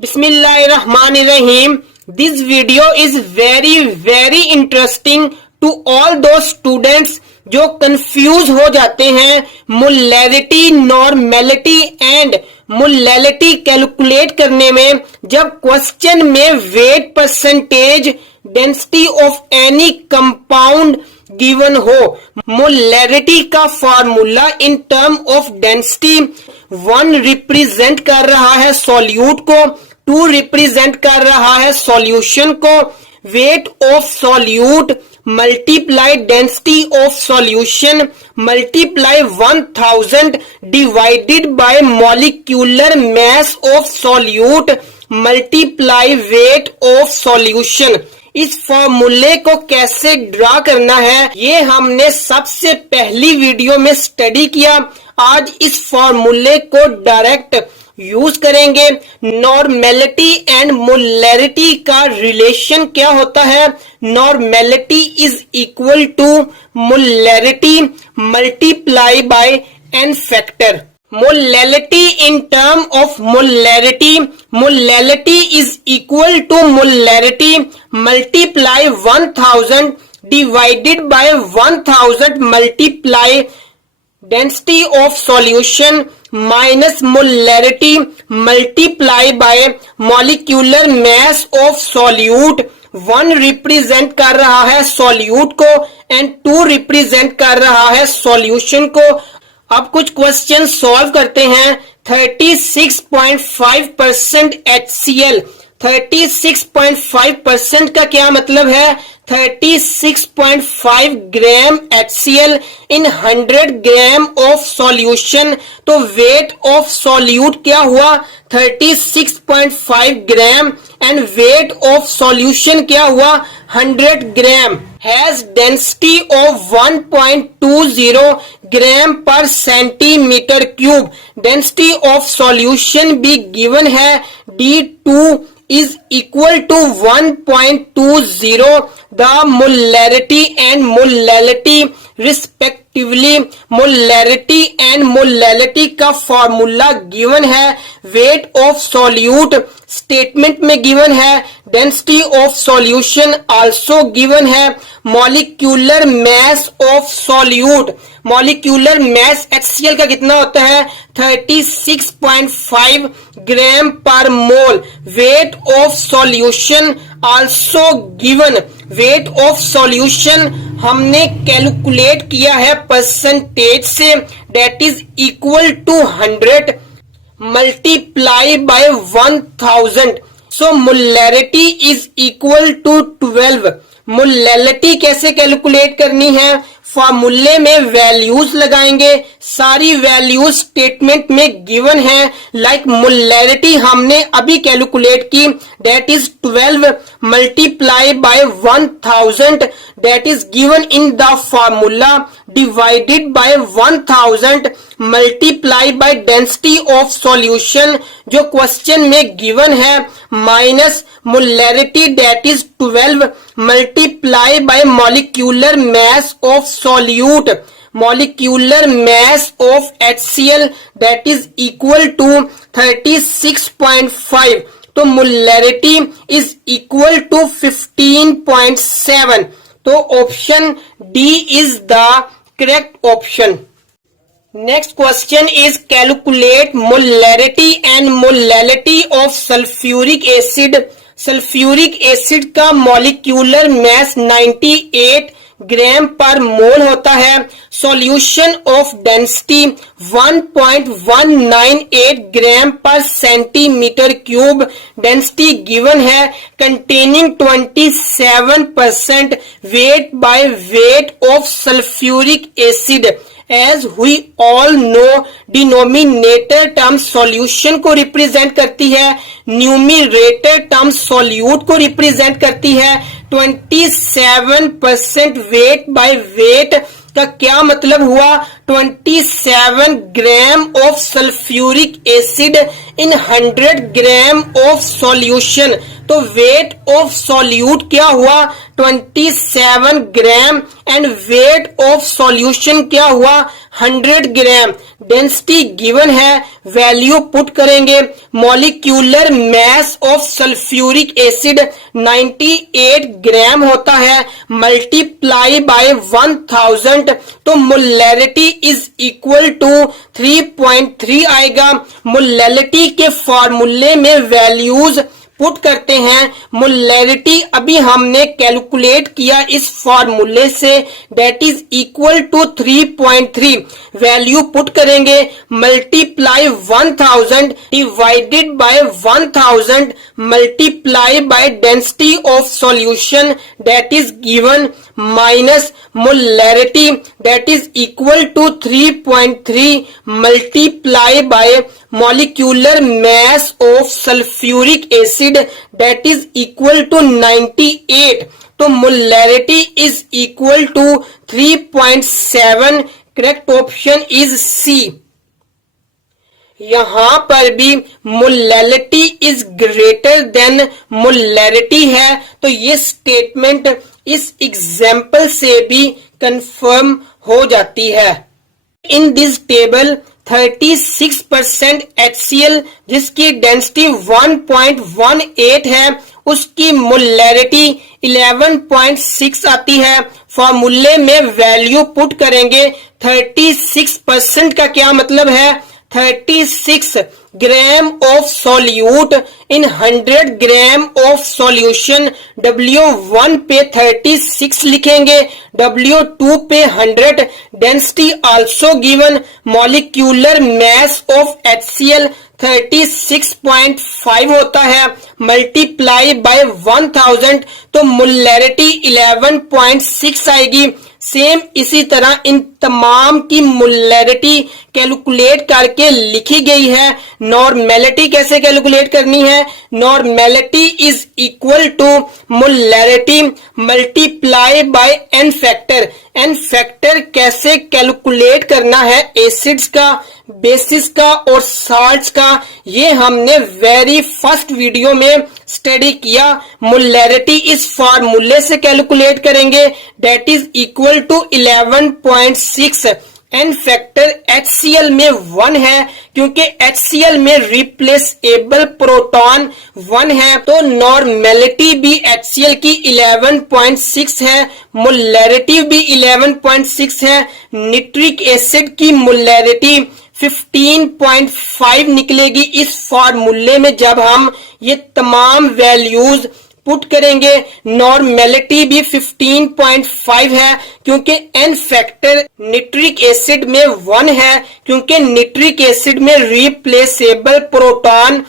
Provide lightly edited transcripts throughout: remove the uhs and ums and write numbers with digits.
Bismillahirrahmanirrahim. This video is very interesting to all those students जो confuse हो जाते हैं molarity, normality and molality calculate करने में। जब क्वेश्चन में weight, percentage, density of any compound given हो, मोलैरिटी का formula in term of density 1 represent कर रहा है सॉल्यूट को, 2 रिप्रेजेंट कर रहा है सॉल्यूशन को। Wait of solute multiply density of solution multiply 1000 divided bye molecular mass of solute multiply wait of solution. इस फॉर्मूले को कैसे ड्रा करना है ये हमने सबसे पहली वीडियो में स्टडी किया। आज इस फॉर्मूले को डायरेक्ट यूज करेंगे। नॉर्मेलिटी एंड मोलैरिटी का रिलेशन क्या होता है? Normality is equal to molarity multiply by N factor. Molality in term of molarity, molality is equal to molarity multiply 1000 divided by 1000 multiply density of solution minus molarity multiply by molecular mass of solute. 1 represent कर रहा है solute को and 2 represent कर रहा है solution को। अब कुछ क्वेश्चन सॉल्व करते हैं। 36.5% HCl, 36.5% का क्या मतलब है? 36.5 ग्राम HCl in 100 gram of solution. तो वेट ऑफ सॉल्यूट क्या हुआ? 36.5 gram and wait of solution क्या हुआ? 100 ग्राम। हैज डेंसिटी ऑफ 1.20 ग्राम पर centimetre cube. Density of solution भी गिवन है। D2 is equal to 1.20. The molarity and molality respectively. Molarity and molality का formula given है। Weight of solute statement में given है। Density of solution also given है। Molecular mass of solute, molecular mass HCl का कितना होता है? 36.5 gram per mole. Weight of solution also given. Weight of solution हमने कैलकुलेट किया है परसेंटेज से, that is equal to 100 multiply by 1000। So molarity is equal to 12। Molality कैसे calculate करनी है? फॉर्मूले में वैल्यूज लगाएंगे। सारी वैल्यूज स्टेटमेंट में गिवन है। लाइक मोलैरिटी हमने अभी कैलकुलेट की, that is 12 multiply by 1000 that is given in the formula divided by 1000 multiply by density of solution जो क्वेश्चन में गिवन है minus molarity that is 12 multiply by molecular mass of solute molecular mass of HCl that is equal to 36.5. तो molarity is equal to 15.7. तो option D is the correct option. Next question is calculate molarity and molality of sulfuric acid. Sulphuric acid का molecular mass 98 gram per mole होता है। Solution of density 1.198 gram पर centimetre cube. Density given है containing 27% weight by weight of sulphuric acid. As we all know denominator term solution को represent करती है, numerator term solute को represent करती है। 27% वेट बाय वेट का क्या मतलब हुआ? 27 gram of sulphuric acid in 100 gram of solution. तो वेट ऑफ सॉल्यूट क्या हुआ 27 gram and wait of solution क्या हुआ 100 ग्राम। डेंसिटी गिवन है, वैल्यू पुट करेंगे। Molecular mass of sulphuric acid 98 ग्राम होता है, मल्टीप्लाई बाय 1000 तो मोलैरिटी इज इक्वल टू 3.3 आएगा। मोलैरिटी के फॉर्मूले में वैल्यूज पुट करते हैं। मोलैरिटी अभी हमने कैलकुलेट किया इस फॉर्मूले से, that is equal to 3.3। Value put करेंगे, multiply 1000 divided by 1000 multiply by density of solution that is given minus molarity that is equal to 3.3 multiply by molecular mass of sulfuric acid that is equal to 98 तो molarity is equal to 3.7। Correct option is C. यहां पर भी molarity is greater than molarity है, तो ये statement इस example से भी कंफर्म हो जाती है। इन दिस टेबल 36% HCl जिसकी डेंसिटी 1.18 है, उसकी मोलैरिटी 11.6 आती है। फॉर्मूले में वैल्यू पुट करेंगे। 36% का क्या मतलब है, 36 gram of solute in 100 gram of solution. W1 पे 36 लिखेंगे, W2 पे 100। Density also given, molecular mass of HCl 36.5 होता है, मल्टीप्लाई बाय 1000 तो मोलैरिटी 11.6 आएगी। सेम इसी तरह इन तमाम की मोलैरिटी कैलकुलेट करके लिखी गई है। नॉर्मेलिटी कैसे कैलकुलेट करनी है, normality is equal to molarity multiply by N factor. N factor कैसे कैलकुलेट करना है एसिड्स का, बेसिस का और साल्ट्स का, ये हमने वेरी फर्स्ट वीडियो में स्टडी किया। मोलैरिटी इस फॉर्मूले से कैलकुलेट करेंगे, that is equal to 11.6। N factor HCl में 1 है, क्योंकि HCl में रिप्लेसेबल प्रोटॉन 1 है, तो नॉर्मेलिटी भी HCl की 11.6 है, मोलैरिटी भी 11.6 है। निट्रिक एसिड की मोलैरिटी 15.5 निकलेगी इस फॉर्मूले में जब हम ये तमाम वैल्यूज पुट करेंगे। नॉर्मेलिटी भी 15.5 है, क्योंकि एन फैक्टर निट्रिक एसिड में 1 है, क्योंकि निट्रिक एसिड में रिप्लेसेबल प्रोटॉन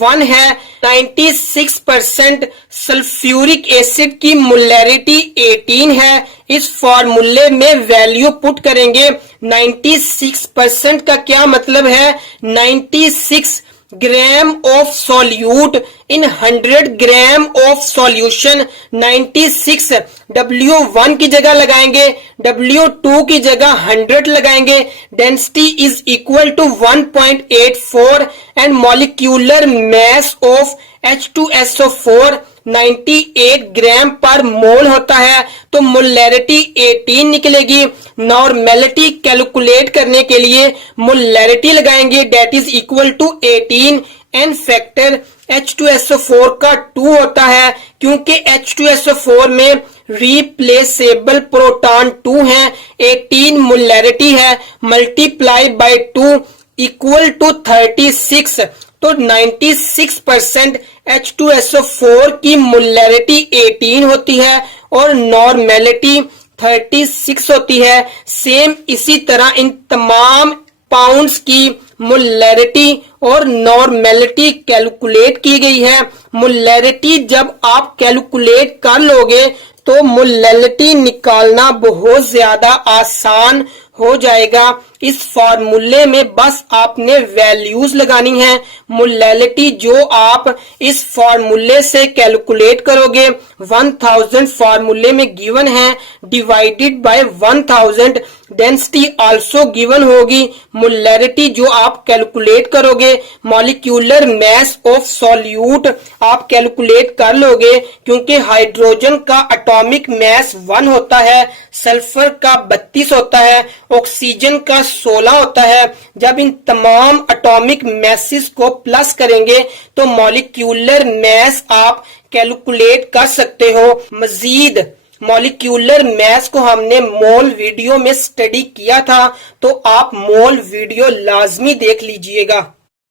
1 है। 96% सल्फ्यूरिक एसिड की मोलैरिटी 18 है। इस फॉर्मूले में वैल्यू पुट करेंगे। 96% का क्या मतलब है, 96 gram of solute in 100 gram of solution. 96 W1 की जगह लगाएंगे, W2 की जगह 100 लगाएंगे। Density is equal to 1.84 and molecular mass of H2SO4 98 gram per mole होता है, तो मोलैरिटी 18 निकलेगी। नॉर्मेलिटी कैलकुलेट करने के लिए मोलैरिटी लगाएंगे, that is equal to 18। N factor H2SO4 का 2 होता है, क्योंकि H2SO4 में रिप्लेसेबल प्रोटॉन 2 है। 18 मोलैरिटी है, मल्टीप्लाई बाय 2 इक्वल टू 36, तो 96% H2SO4 की मोलैरिटी 18 होती है और नॉर्मेलिटी 36 होती है। सेम इसी तरह इन तमाम पाउंड्स की मोलैरिटी और नॉर्मेलिटी कैलकुलेट की गई है। मोलैरिटी जब आप कैलकुलेट कर लोगे तो मोलैरिटी निकालना बहुत ज्यादा आसान हो जाएगा। इस फॉर्मूले में बस आपने वैल्यूज लगानी है। मोलैलिटी जो आप इस फॉर्मूले से कैलकुलेट करोगे 1000 फॉर्मूले में गिवन है, divided by 1000 density also given होगी। मोलैरिटी जो आप कैलकुलेट करोगे, मॉलिक्यूलर मास ऑफ सॉल्यूट आप कैलकुलेट कर लोगे, क्योंकि हाइड्रोजन का एटॉमिक मास 1 होता है, सल्फर का 32 होता है, ऑक्सीजन का 16 होता है। जब इन तमाम एटॉमिक मैसेस को प्लस करेंगे तो मॉलिक्यूलर मास आप कैलकुलेट कर सकते हो। मजीद मॉलिक्यूलर मास को हमने मोल वीडियो में स्टडी किया था, तो आप मोल वीडियो लाजमी देख लीजिएगा।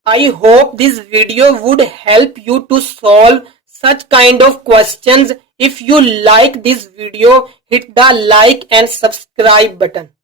I hope this video would help you to solve such kind of questions. If you like this video, hit the like and subscribe button.